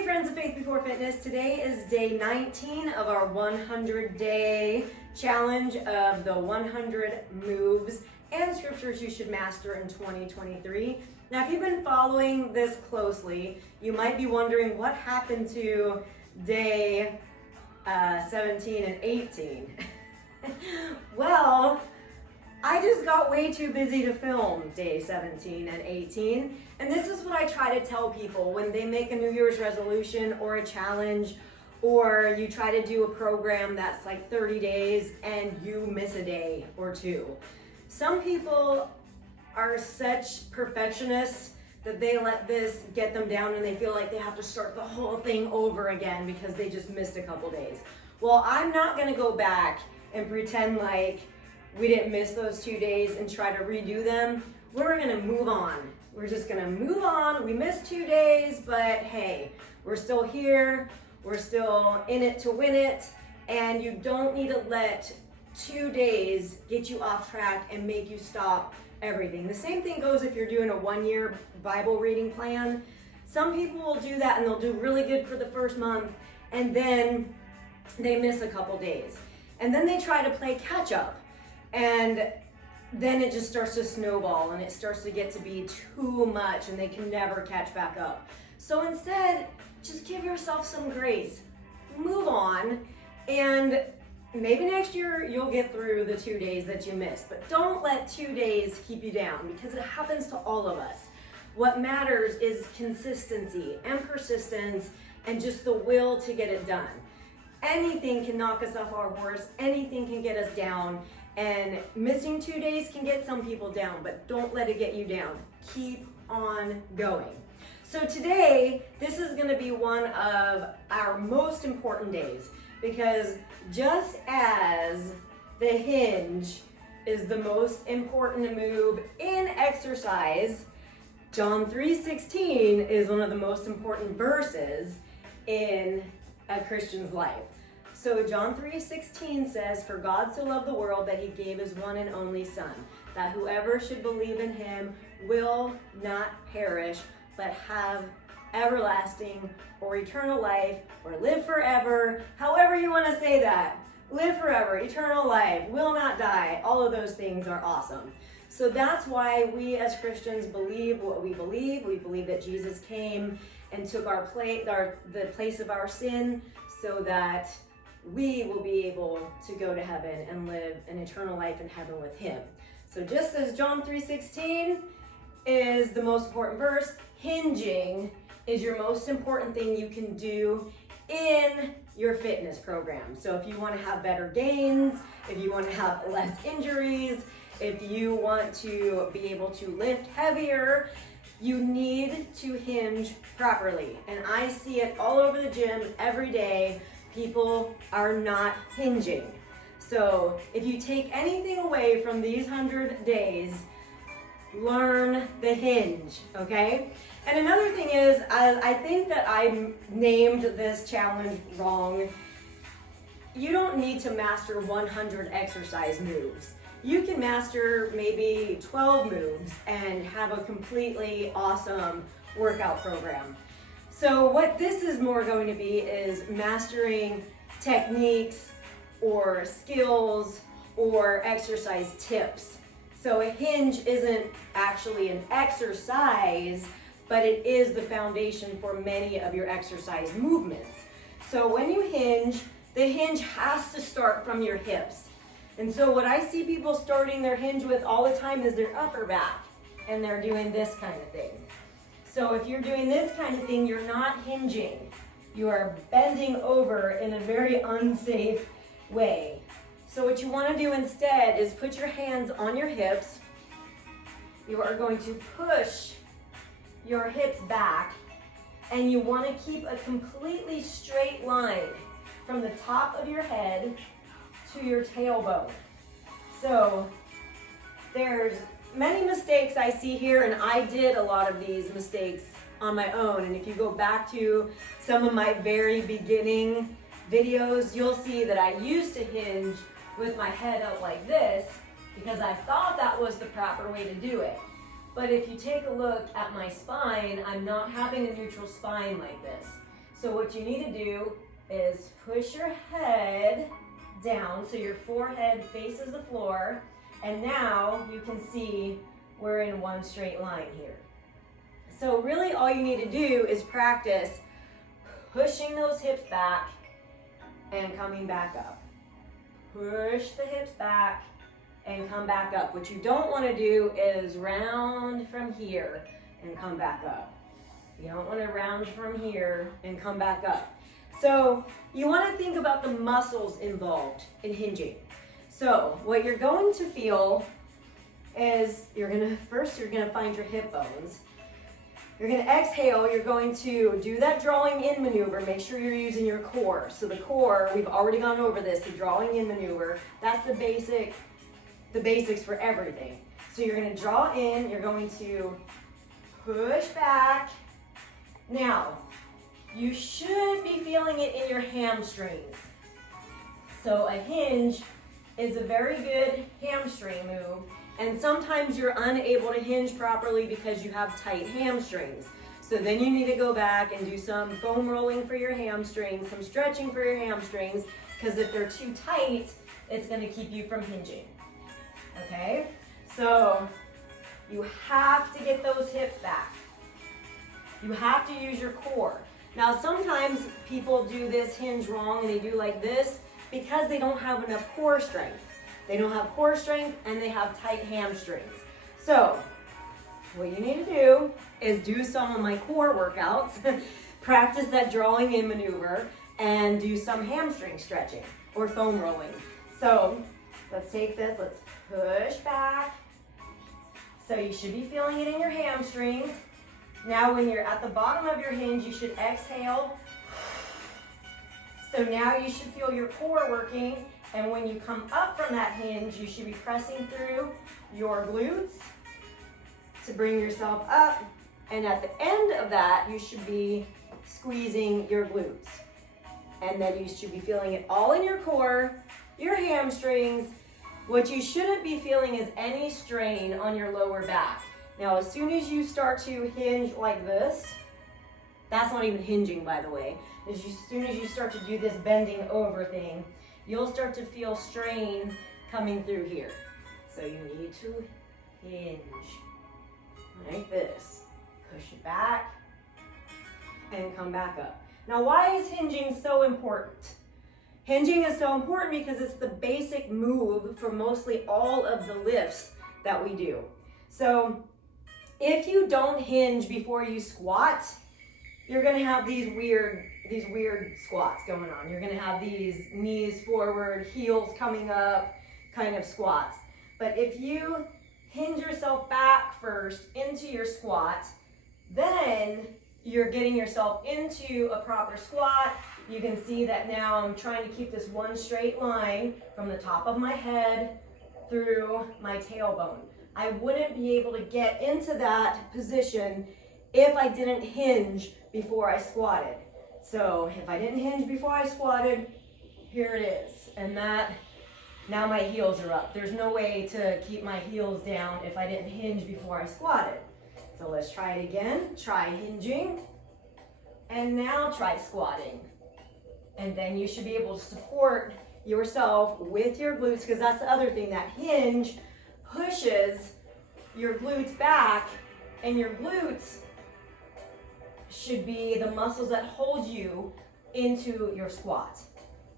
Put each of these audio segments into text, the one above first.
Hey friends of Faith Before Fitness, today is day 19 of our 100-day challenge of the 100 moves and scriptures you should master in 2023. Now if you've been following this closely, you might be wondering what happened to day 17 and 18. Well, I just got way too busy to film day 17 and 18. And this is what I try to tell people when they make a New Year's resolution or a challenge, or you try to do a program that's like 30 days and you miss a day or two. Some people are such perfectionists that they let this get them down and they feel like they have to start the whole thing over again because they just missed a couple days. Well, I'm not gonna go back and pretend like we didn't miss those 2 days and try to redo them. We're gonna move on. We're just gonna move on. We missed 2 days, but hey, we're still here. We're still in it to win it. And you don't need to let 2 days get you off track and make you stop everything. The same thing goes if you're doing a 1-year Bible reading plan. Some people will do that and they'll do really good for the first month and then they miss a couple days. And then they try to play catch up. And then it just starts to snowball and it starts to get to be too much and they can never catch back up. So instead, just give yourself some grace. Move on, and maybe next year you'll get through the 2 days that you missed, but don't let 2 days keep you down because it happens to all of us. What matters is consistency and persistence and just the will to get it done. Anything can knock us off our horse, anything can get us down. And missing 2 days can get some people down, but don't let it get you down. Keep on going. So today, this is gonna be one of our most important days because just as the hinge is the most important move in exercise, John 3:16 is one of the most important verses in a Christian's life. So John 3:16 says, "For God so loved the world that he gave his one and only Son, that whoever should believe in him will not perish, but have everlasting or eternal life or live forever." However you want to say that. Live forever, eternal life, will not die. All of those things are awesome. So that's why we as Christians believe what we believe. We believe that Jesus came and took the place of our sin so that we will be able to go to heaven and live an eternal life in heaven with him. So just as John 3:16 is the most important verse, hinging is your most important thing you can do in your fitness program. So if you want to have better gains, if you want to have less injuries, if you want to be able to lift heavier, you need to hinge properly. And I see it all over the gym every day. People are not hinging. So if you take anything away from these 100 days, learn the hinge, okay? And another thing is, I think that I named this challenge wrong. You don't need to master 100 exercise moves. You can master maybe 12 moves and have a completely awesome workout program. So what this is more going to be is mastering techniques or skills or exercise tips. So a hinge isn't actually an exercise, but it is the foundation for many of your exercise movements. So when you hinge, the hinge has to start from your hips. And so what I see people starting their hinge with all the time is their upper back, and they're doing this kind of thing. So if you're doing this kind of thing, you're not hinging. You are bending over in a very unsafe way. So what you want to do instead is put your hands on your hips. You are going to push your hips back, and you want to keep a completely straight line from the top of your head to your tailbone. So there's many mistakes I see here, and I did a lot of these mistakes on my own. And if you go back to some of my very beginning videos, you'll see that I used to hinge with my head up like this because I thought that was the proper way to do it. But if you take a look at my spine, I'm not having a neutral spine like this. So what you need to do is push your head down so your forehead faces the floor, and now you can see we're in one straight line here. So really all you need to do is practice pushing those hips back and coming back up. Push the hips back and come back up. What you don't want to do is round from here and come back up. You don't want to round from here and come back up. So you want to think about the muscles involved in hinging. So what you're going to feel is you're going to find your hip bones. You're going to exhale. You're going to do that drawing in maneuver. Make sure you're using your core. So the core, we've already gone over this, the drawing in maneuver. That's the basics for everything. So you're going to draw in. You're going to push back. Now, you should be feeling it in your hamstrings. So a hinge is a very good hamstring move. And sometimes you're unable to hinge properly because you have tight hamstrings. So then you need to go back and do some foam rolling for your hamstrings, some stretching for your hamstrings, because if they're too tight, it's going to keep you from hinging. Okay? So you have to get those hips back. You have to use your core. Now sometimes people do this hinge wrong and they do like this because they don't have enough core strength. They don't have core strength and they have tight hamstrings. So what you need to do is do some of my core workouts, practice that drawing in maneuver, and do some hamstring stretching or foam rolling. So let's take this, let's push back. So you should be feeling it in your hamstrings. Now when you're at the bottom of your hinge, you should exhale. So now you should feel your core working, and when you come up from that hinge, you should be pressing through your glutes to bring yourself up, and at the end of that, you should be squeezing your glutes. And then you should be feeling it all in your core, your hamstrings. What you shouldn't be feeling is any strain on your lower back. Now, as soon as you start to hinge like this, that's not even hinging, by the way. As soon as you start to do this bending over thing, you'll start to feel strain coming through here. So you need to hinge like this. Push it back and come back up. Now, why is hinging so important? Hinging is so important because it's the basic move for mostly all of the lifts that we do. So if you don't hinge before you squat, you're gonna have these weird squats going on. You're gonna have these knees forward, heels coming up kind of squats. But if you hinge yourself back first into your squat, then you're getting yourself into a proper squat. You can see that now I'm trying to keep this one straight line from the top of my head through my tailbone. I wouldn't be able to get into that position if I didn't hinge before I squatted. So if I didn't hinge before I squatted, here it is. And that, now my heels are up. There's no way to keep my heels down if I didn't hinge before I squatted. So let's try it again. Try hinging, and now try squatting. And then you should be able to support yourself with your glutes, because that's the other thing, that hinge pushes your glutes back, and your glutes should be the muscles that hold you into your squat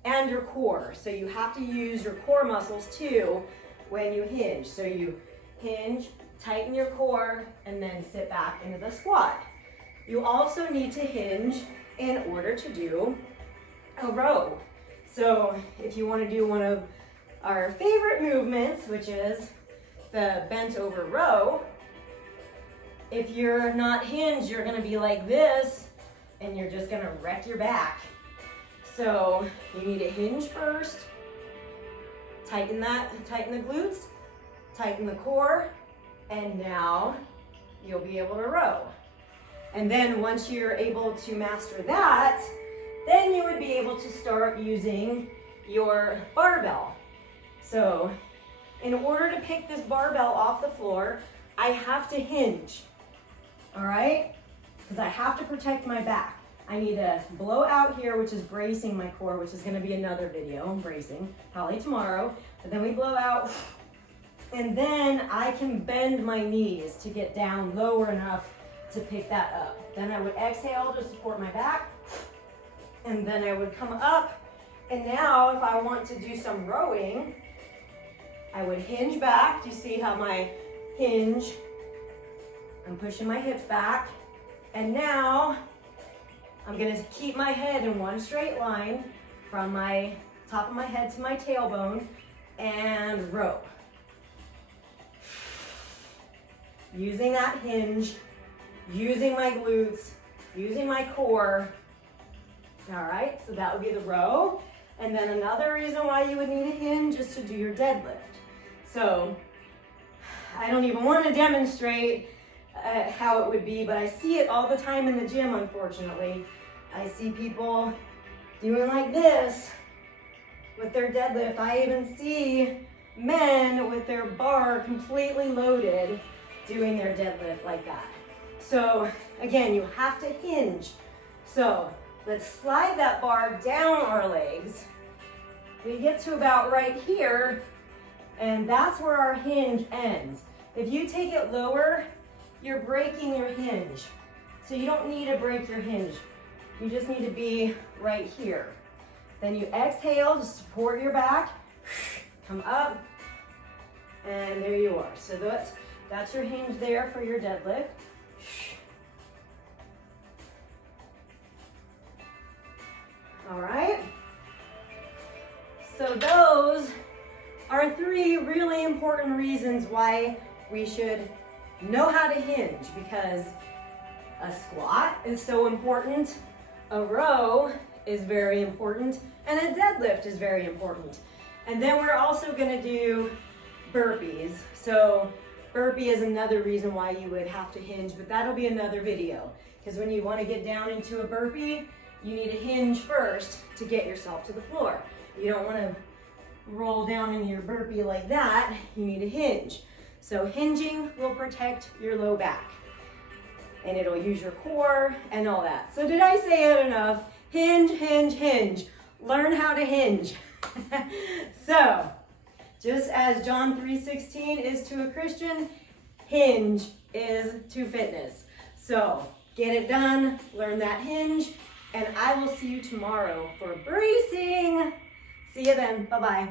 and your core. So you have to use your core muscles too when you hinge. So you hinge, tighten your core, and then sit back into the squat. You also need to hinge in order to do a row. So if you want to do one of our favorite movements, which is the bent over row, if you're not hinged, you're gonna be like this, and you're just gonna wreck your back. So you need to hinge first, tighten the glutes, tighten the core, and now you'll be able to row. And then once you're able to master that, then you would be able to start using your barbell. So in order to pick this barbell off the floor, I have to hinge. All right? Because I have to protect my back. I need to blow out here, which is bracing my core, which is gonna be another video on bracing, probably tomorrow. But then we blow out, and then I can bend my knees to get down lower enough to pick that up. Then I would exhale to support my back, and then I would come up. And now if I want to do some rowing, I would hinge back. Do you see how my hinge, I'm pushing my hips back. And now I'm gonna keep my head in one straight line from my top of my head to my tailbone and row. Using that hinge, using my glutes, using my core. All right, so that would be the row. And then another reason why you would need a hinge is to do your deadlift. So I don't even want to demonstrate how it would be, but I see it all the time in the gym, unfortunately. I see people doing like this with their deadlift. I even see men with their bar completely loaded doing their deadlift like that. So again, you have to hinge. So let's slide that bar down our legs. We get to about right here, and that's where our hinge ends. If you take it lower, you're breaking your hinge. So you don't need to break your hinge. You just need to be right here. Then you exhale to support your back, come up, and there you are. So that's your hinge there for your deadlift. All right. So those are 3 really important reasons why we should know how to hinge, because a squat is so important, a row is very important, and a deadlift is very important. And then we're also gonna do burpees. So burpee is another reason why you would have to hinge, but that'll be another video. Because when you wanna get down into a burpee, you need to hinge first to get yourself to the floor. You don't wanna roll down in your burpee like that, you need to hinge. So hinging will protect your low back, and it'll use your core and all that. So did I say it enough? Hinge, hinge, hinge. Learn how to hinge. So, just as John 3:16 is to a Christian, hinge is to fitness. So, get it done, learn that hinge, and I will see you tomorrow for bracing. See you then, bye-bye.